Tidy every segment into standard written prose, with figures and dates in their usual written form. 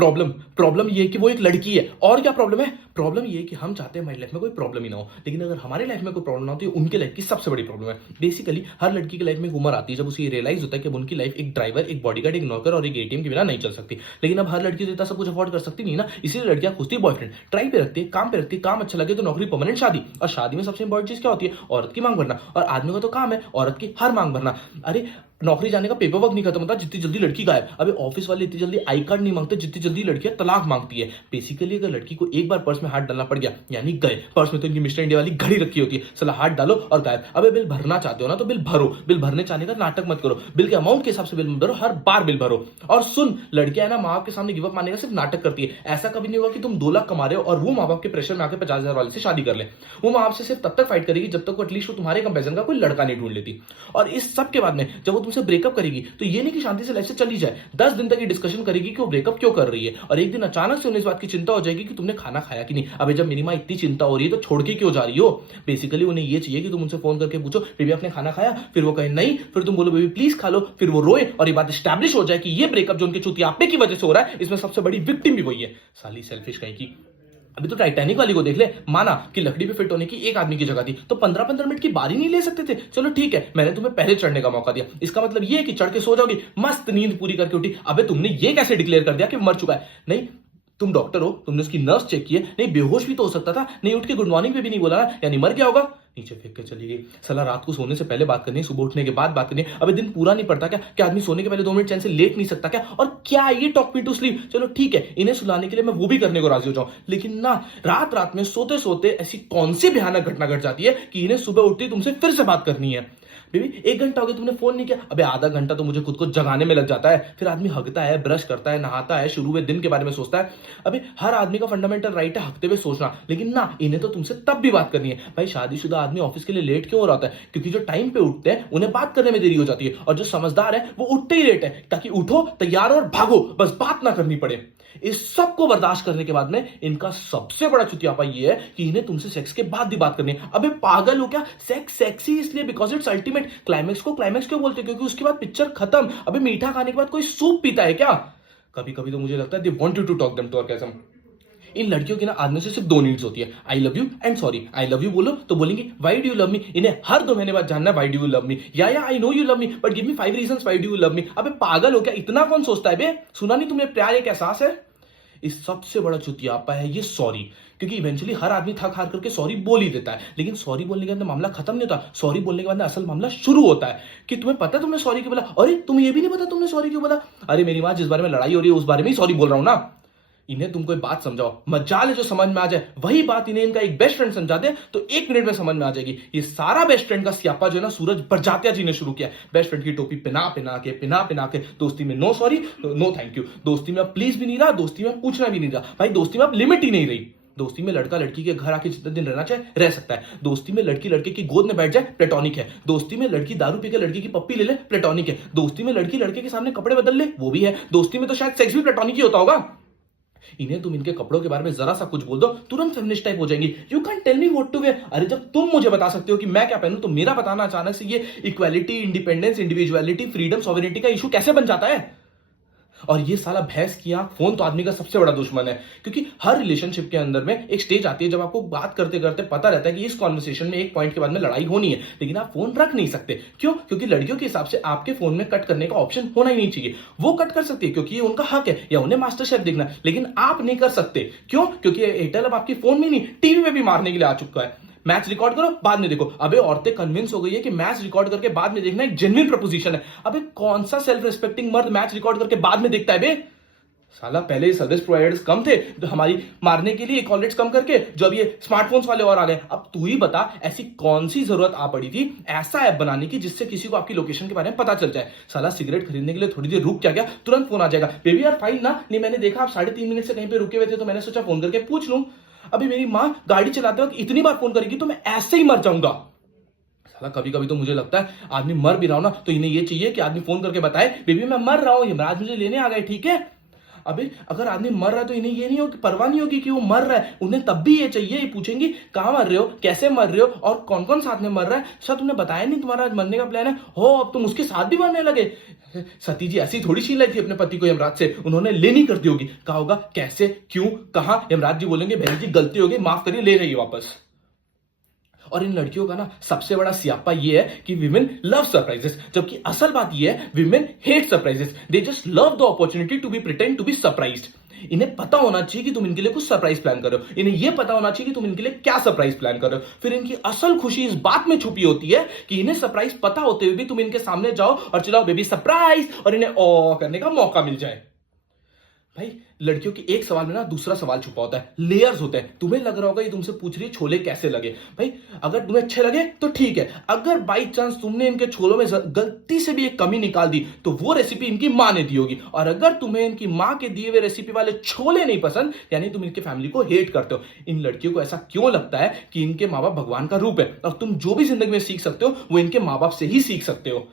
Problem problem ये है कि वो एक लड़की है। और क्या प्रॉब्लम है? प्रॉब्लम ये है कि हम चाहते हैं हमारी लाइफ में कोई प्रॉब्लम ही ना हो, लेकिन अगर हमारी लाइफ में कोई प्रॉब्लम ना हो तो ये उनके लाइफ की सबसे बड़ी प्रॉब्लम है। बेसिकली हर लड़की की लाइफ में एक उम्र आती है जब उसे ये रियलाइज होता है कि अब उनकी लाइफ एक ड्राइवर, एक बॉडीगार्ड, एक नौकर और एक एटीएम के बिना नहीं चल सकती। लेकिन अब हर लड़की तो इतना सब कुछ अफोर्ड कर सकती नहीं ना, इसीलिए लड़कियां खोजती है बॉयफ्रेंड, ट्राई पे रखती है, काम पे रखती है, काम अच्छा लगे तो नौकरी, परमानेंट शादी। और शादी में सबसे इंपॉर्टेंट चीज क्या होती है? औरत की मांग भरना। और आदमी का तो काम है औरत की हर मांग भरना। अरे नौकरी जाने का पेपर वर्क नहीं खत्म होता जितनी जल्दी लड़की गायब। अबे ऑफिस वाले इतनी जल्दी आई कार्ड नहीं मांगते जितनी जल्दी लड़कियां तलाक मांगती है। बेसिकली अगर लड़की को एक बार पर्स में हाथ डालना पड़ गया यानी गए। पर्स में तो इनकी मिस्टर इंडिया वाली घड़ी रखी होती है, साला हाथ डालो और गायब। अबे बिल भरना चाहते हो ना तो बिल भरो, बिल भरने चाहने का नाटक मत करो, बिल के अमाउंट के हिसाब से बिल मत भरो, हर बार बिल भरो। और सुन, लड़कियां है ना माँ बाप के सामने गिव अप मारने का सिर्फ नाटक करती है। ऐसा कभी नहीं होगा कि तुम 2 लाख कमा रहे हो और वो माँ बाप के प्रेशर में आके 50,000 वाले से शादी कर ले। वो माँ बाप से सिर्फ तब तक फाइट करेगी जब तक वो एटलीस्ट वो तुम्हारे कंपेरिजन का कोई लड़का नहीं ढूंढ लेती। और इस सब के बाद में जब वो तुमसे ब्रेकअप करेगी तो ये नहीं कि शांति से लाइफ से चली जाए, 10 दिन तक ये डिस्कशन करेगी कि वो ब्रेकअप क्यों कर रही है। और एक दिन अचानक से उन्हें इस बात की चिंता हो जाएगी कि तुमने खाना खाया कि नहीं। अबे जब मेरी माँ इतनी चिंता हो रही है तो छोड़ के क्यों जा रही हो? बेसिकली उन्हें ये चाहिए कि तुम उनसे फोन करके पूछो बेबी आपने खाना खाया, फिर वो कहे नहीं, फिर तुम बोलो बेबी प्लीज खा लो, फिर वो रोए और ये बात स्टैब्लिश हो जाए कि ये ब्रेकअप जो उनके चुतियापे की वजह से हो रहा है इसमें सबसे बड़ी विक्टिम भी वही है। साली सेल्फिश कहीं की। अभी तो टाइटैनिक वाली को देख ले, माना कि लकड़ी पे फिट होने की एक आदमी की जगह थी तो 15-15 मिनट की बारी नहीं ले सकते थे? चलो ठीक है मैंने तुम्हें पहले चढ़ने का मौका दिया, इसका मतलब ये है कि चढ़ के सो जाओगी, मस्त नींद पूरी करके उठी। अबे तुमने ये कैसे डिक्लेयर कर दिया कि मर चुका है? नहीं, तुम डॉक्टर हो, तुमने उसकी नर्स चेक की है, नहीं बेहोश भी तो हो सकता था, नहीं उठ के गुड मॉर्निंग पे भी नहीं बोला ना, यानी मर गया होगा। नीचे फेंक के चली गई। साला रात को सोने से पहले बात करनी है, सुबह उठने के बाद बात करनी है। अबे दिन पूरा नहीं पड़ता क्या? क्या आदमी सोने के पहले 2 मिनट चैन से लेट नहीं सकता क्या? और क्या ये टॉक मी टू स्लीप? चलो ठीक है इन्हें सुलाने के लिए मैं वो भी करने को राजी हो जाऊं, लेकिन ना रात रात में सोते सोते ऐसी कौन सी भयानक घटना घट जाती है कि इन्हें सुबह उठते ही तुमसे फिर से बात करनी है। बेबी 1 घंटा हो गया तुमने फोन नहीं किया। अबे आधा घंटा तो मुझे खुद को जगाने में लग जाता है, फिर आदमी हगता है, ब्रश करता है, नहाता है, शुरू में दिन के बारे में सोचता है। अबे हर आदमी का फंडामेंटल राइट है हगते हुए सोचना, लेकिन ना इन्हें तो तुमसे तब भी बात करनी है। भाई शादीशुदा आदमी ऑफिस के लिए लेट क्यों हो रहा है? क्योंकि जो टाइम पे उठते हैं उन्हें बात करने में देरी हो जाती है, और जो समझदार है वो उठते ही लेट है ताकि उठो तैयार और भागो, बस बात ना करनी पड़े। इस सब को बर्दाश्त करने के बाद में इनका सबसे बड़ा चुतियापा ये है कि इन्हें तुमसे सेक्स के बाद भी बात करनी है। अबे पागल हो क्या? सेक्स सेक्सी इसलिए बिकॉज इट्स अल्टीमेट। क्लाइमेक्स को क्लाइमेक्स क्यों बोलते हैं? क्योंकि उसके बाद पिक्चर खत्म। अबे मीठा खाने के बाद कोई सूप पीता है क्या? कभी कभी तो मुझे लगता है they want you to talk them to orgasm. इन लड़कियों की ना आदमी से सिर्फ 2 नीड्स होती है, I love you and sorry. I love you बोलो तो बोलेंगी why do you love me. इन्हें हर 2 महीने बाद जानना है why do you love me, या I know you love me but give me 5 reasons why do you love me. अबे पागल हो क्या? इतना कौन सोचता है बे? सुना नहीं तुमने प्यार एक एहसास है? इस सबसे बड़ा चुतियापा है ये सॉरी, क्योंकि इवेंचुअली हर आदमी थक हार करके सॉरी बोल ही देता है, लेकिन सॉरी बोलने के बाद मामला खत्म नहीं होता। सॉरी बोलने के बाद असल मामला शुरू होता है कि तुम्हें पता तुमने सॉरी क्यों बोला। अरे तुम्हें ये भी नहीं पता तुमने सॉरी क्यों बोला? अरे मेरी माँ जिस बारे में लड़ाई हो रही है उस बारे में ही सॉरी बोल रहा हूं ना। इन्हें तुम कोई बात समझाओ, मजाल है जो समझ में आ जाए, वही बात इन्हें इनका एक बेस्ट फ्रेंड समझा दे तो 1 मिनट में समझ में आ जाएगी। ये सारा बेस्ट फ्रेंड का स्यापा जो है ना सूरज बरजात्या जी ने शुरू किया। बेस्ट फ्रेंड की टोपी पिना पिना के दोस्ती में no sorry no thank you, दोस्ती में अब प्लीज भी नहीं रहा, दोस्ती में पूछना भी नहीं रहा। भाई दोस्ती में अब लिमिट ही नहीं रही। दोस्ती में लड़का लड़की के घर आके जितने दिन रहना चाहे रह सकता है। दोस्ती में लड़की लड़के की गोद में बैठ जाए प्लेटोनिक है। दोस्ती में लड़की दारू पी के लड़की की पप्पी ले ले प्लेटोनिक है। दोस्ती में लड़की लड़के के सामने कपड़े बदल ले वो भी है। दोस्ती में तो शायद सेक्स भी प्लेटोनिक ही होता होगा। इन्हें तुम इनके कपड़ों के बारे में जरा सा कुछ बोल दो तुरंत फेमिनिस्ट टाइप हो जाएंगी। You can tell me what to wear. अरे जब तुम मुझे बता सकते हो कि मैं क्या पहनूं तो मेरा बताना अचानक से ये equality, independence, individuality, freedom, sovereignty का इशू कैसे बन जाता है? और ये साला भैंस की आंख फोन तो आदमी का सबसे बड़ा दुश्मन है, क्योंकि हर रिलेशनशिप के अंदर में एक स्टेज आती है जब आपको बात करते करते पता रहता है कि इस कॉन्वर्सेशन में एक पॉइंट के बाद में लड़ाई होनी है, लेकिन आप फोन रख नहीं सकते। क्यों? क्योंकि लड़कियों के हिसाब से आपके फोन में कट करने का ऑप्शन होना ही नहीं चाहिए। वो कट कर सकती है क्योंकि ये उनका हक है, या उन्हें मास्टर शेफ देखना है, लेकिन आप नहीं कर सकते। क्यों? क्योंकि एयरटेल अब आपकी फोन में नहीं टीवी में भी मारने के लिए आ चुका है। मैच रिकॉर्ड करो बाद में देखो। अबे औरतें कन्विंस हो गई है कि मैच रिकॉर्ड करके बाद में देखना एक जेन्युइन प्रपोजिशन है। अबे कौन सा सेल्फ रिस्पेक्टिंग मर्द मैच रिकॉर्ड करके बाद में देखता है बे? साला पहले ही सर्विस प्रोवाइडर्स कम थे तो हमारी मारने के लिए कॉल रेट्स कम करके जो अब ये स्मार्टफोन्स वाले और आ गए। अब तू ही बता ऐसी कौन सी जरूरत आ पड़ी थी ऐसा ऐप बनाने की जिससे किसी को आपकी लोकेशन के बारे में पता चल जाए। साला सिगरेट खरीदने के लिए थोड़ी देर रुक क्या तुरंत फोन आ जाएगा, बेबी यार फाइन ना? नहीं मैंने देखा आप 3.5 मिनट से कहीं पे रुके हुए थे तो मैंने सोचा फोन करके पूछ लूं। अभी मेरी माँ गाड़ी चलाते वक्त इतनी बार फोन करेगी तो मैं ऐसे ही मर जाऊंगा। साला कभी कभी तो मुझे लगता है आदमी मर भी रहा हो ना तो इन्हें ये चाहिए कि आदमी फोन करके बताए बेबी मैं मर रहा हूं, यमराज मुझे लेने आ गए, ठीक है? अबे अगर आदमी मर रहा है तो इन्हें ये नहीं होगी, परवाह नहीं होगी कि वो मर रहा है, उन्हें तब भी ये चाहिए, ये पूछेंगी कहाँ मर रहे हो, कैसे मर रहे हो और कौन कौन साथ में मर रहा है। अच्छा तुमने बताया नहीं तुम्हारा आज मरने का प्लान है, हो अब तुम उसके साथ भी मरने लगे। सती जी ऐसी थोड़ी छीन लाई थी अपने पति को यमराज से, उन्होंने लेनी कर दी होगी, कहा होगा कैसे क्यों कहां, यमराज जी बोलेंगे बहन जी गलती हो गई, माफ करिए, ले रही वापस। और इन लड़कियों का ना सबसे बड़ा सियापा ये है कि विमेन लव सरप्राइजेस, जबकि असल बात ये है women hate surprises, they just love the opportunity to be pretend to be surprised. इन्हें पता होना चाहिए कि तुम इनके लिए कुछ सरप्राइज प्लान कर रहे हो, इन्हें यह पता होना चाहिए कि तुम इनके लिए क्या सरप्राइज प्लान कर रहे हो। फिर इनकी असल खुशी इस बात में छुपी होती है कि इन्हें सरप्राइज पता होते हुए भी तुम इनके सामने जाओ और चिल्लाओ बेबी सरप्राइज, और इन्हें ओ करने का मौका मिल जाए। भाई लड़कियों की एक सवाल में ना दूसरा सवाल छुपा होता है, लेयर्स होते हैं। तुम्हें लग रहा होगा ये तुमसे पूछ रही है छोले कैसे लगे, भाई अगर तुम्हें अच्छे लगे तो ठीक है, अगर बाई चांस तुमने इनके छोलों में गलती से भी एक कमी निकाल दी तो वो रेसिपी इनकी मां ने दी होगी, और अगर तुम्हें इनकी मां के दिए हुए रेसिपी वाले छोले नहीं पसंद यानी तुम इनके फैमिली को हेट करते हो। इन लड़कियों को ऐसा क्यों लगता है कि इनके माँ बाप भगवान का रूप है और तुम जो भी जिंदगी में सीख सकते हो वो इनके माँ बाप से ही सीख सकते हो।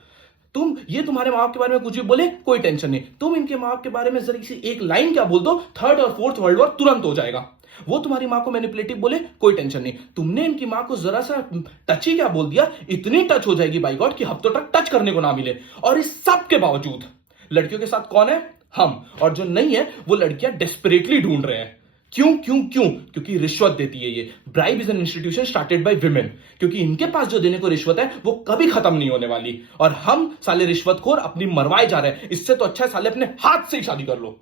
तुम ये तुम्हारे माँ बाप के बारे में कुछ भी बोले कोई टेंशन नहीं, तुम इनके माँ बाप के बारे में जरा सी एक लाइन क्या बोल दो, थर्ड और फोर्थ वर्ल्ड वॉर तुरंत हो जाएगा। वो तुम्हारी माँ को मैनिपुलेटिव बोले कोई टेंशन नहीं, तुमने इनकी माँ को जरा सा टच ही क्या बोल दिया, इतनी टच हो जाएगी बाई गॉड कि हफ्तों तक टच करने को ना मिले। और इस सब के बावजूद लड़कियों के साथ कौन है, हम, और जो नहीं है वो लड़कियां डेस्परेटली ढूंढ रहे हैं। क्यों क्यों क्यों, क्योंकि रिश्वत देती है ये। Bribe is an institution started by women, क्योंकि इनके पास जो देने को रिश्वत है वो कभी खत्म नहीं होने वाली, और हम साले रिश्वतखोर अपनी मरवाए जा रहे हैं। इससे तो अच्छा है साले अपने हाथ से ही शादी कर लो।